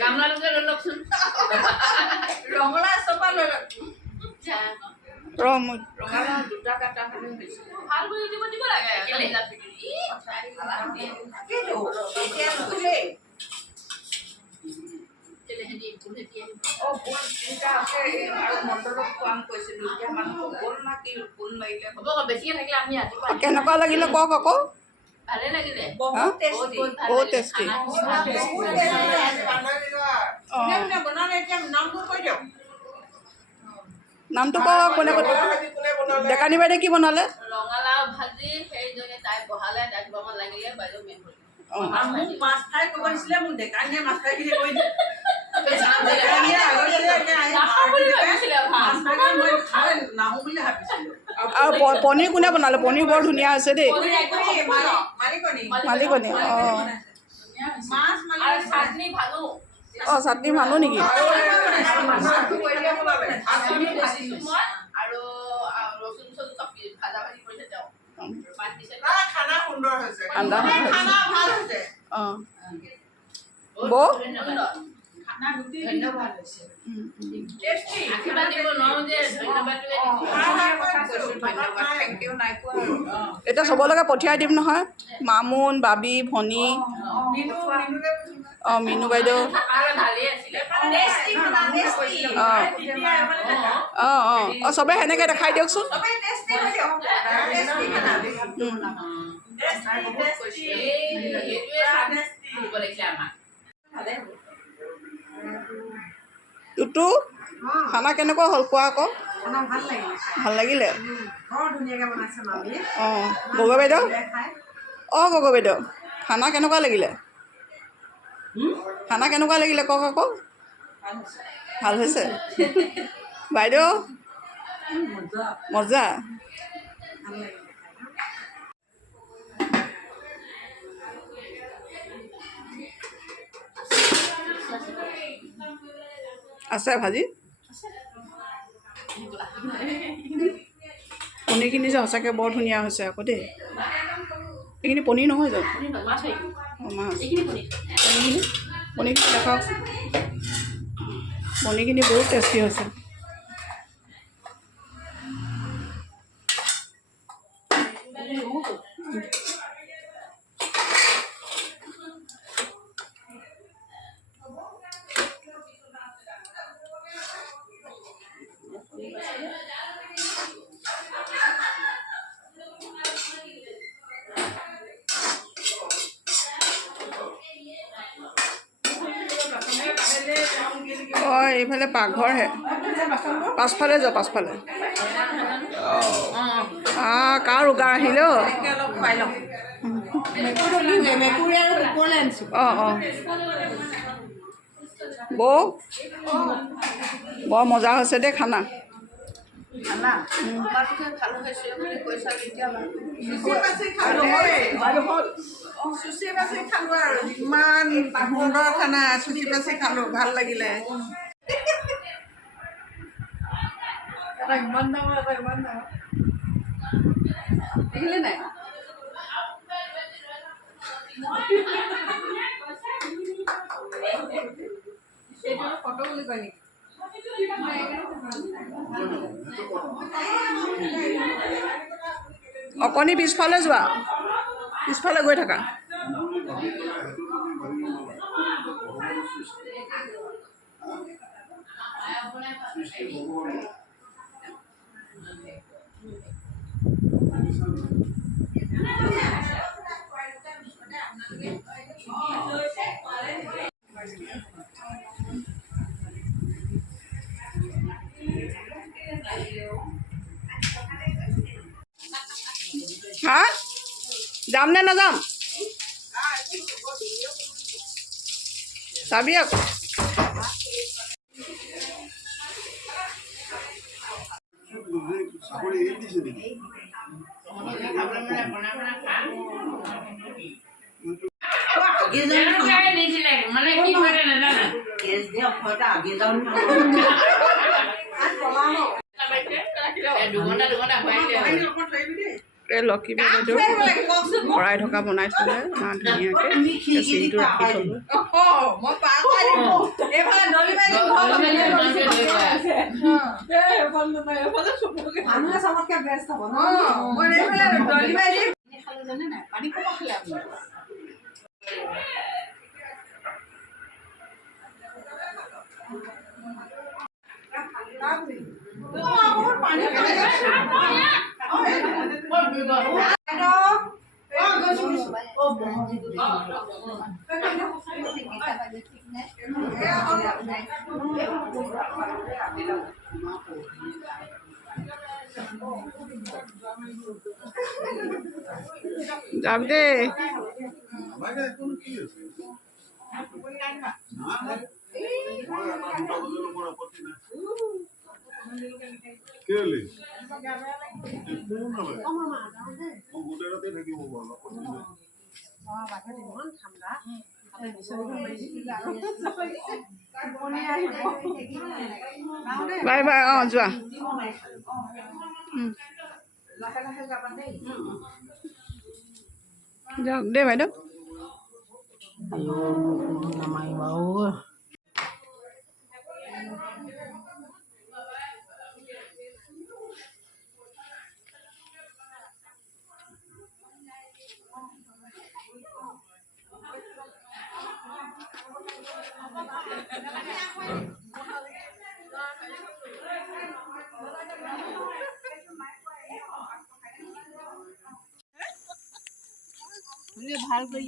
গামলালৈকে লৈ লওকচোন ৰঙালাও চপা লৈ লওক ৰঙালাও দুটা কাটা হ'লে বেছি ভাল কৰি দিব লাগে কেনেকুৱা লাগিলে কওক আকৌ ভালে লাগিলে বহুত টেষ্টি নামটো কওক কোনে ডেকানী বাইদেৱে কি বনালে ৰঙালাও ভাজি সেইজনী তাই বহালে তাইক বনাব লাগিলে বাইদেউ মেহৰি মোক মাছ ফ্ৰাই কৰিব দিছিলে মোক ডেকানীয়ে মাছ ফ্ৰাই খিনি কৰি দিলে আৰু পনীৰ কোনে বনালে পনীৰ বৰ ধুনীয়া হৈছে দেই মালিকনী অঁ চাটনি ভালো নেকি অঁ বৌ এতিয়া চবলৈকে পঠিয়াই দিম নহয় মামুন বাবি ভনী অঁ মিনু বাইদেউ অঁ অঁ অঁ অঁ চবেই সেনেকৈ দেখাই দিয়কচোন টুটু খানা কেনেকুৱা হ'ল কোৱা আকৌ ভাল লাগিলে অঁ গগৈ বাইদেউ অঁ গগৈ বাইদেউ খানা কেনেকুৱা লাগিলে খানা কেনেকুৱা লাগিলে কওক আকৌ ভাল হৈছে বাইদেউ মজা আছে ভাজি পনীৰখিনি যে সঁচাকৈ বৰ ধুনীয়া হৈছে আকৌ দেই এইখিনি পনীৰ নহয় জানো অঁ মাছ পনীৰখিনি দেখাওক পনীৰখিনি বহুত টেষ্টি হৈছে অঁ এইফালে পাকঘৰহে পাছফালে যোৱা পাছফালে কাৰ উগাৰ আহিলে অঁ অঁ বৌ বৰ মজা হৈছে দেই খানা চুচি বাচি খালো আৰু ইমান সুন্দৰ খানা চুচি বাচি খালো ভাল লাগিলে ইমান ডাঙৰ ইমান ডাঙৰ দেখিলে নাই ফটো বুলি কয় নেকি অকণি পিছফালে যোৱা পিছফালে গৈ থাকা হা যাম নে নাযাম চাবি আকৌ এই লক্ষী বাইদেউ শৰাই থকা বনাইছিলে ইমান ধুনীয়াকৈ চিনটো ৰাখি থ'লোঁ মানুহে চবতকে বেষ্ট হ'ব ন মই এইফালে দলি মাৰি খালো জানে নাই পানী কম খালে আপুনি যাওক দেই কেলে একো নালাগে মই হোটেলতে থাকিব বাই বাই অঁ যোৱা যাওক দেই বাইদেউ ভাল কৰি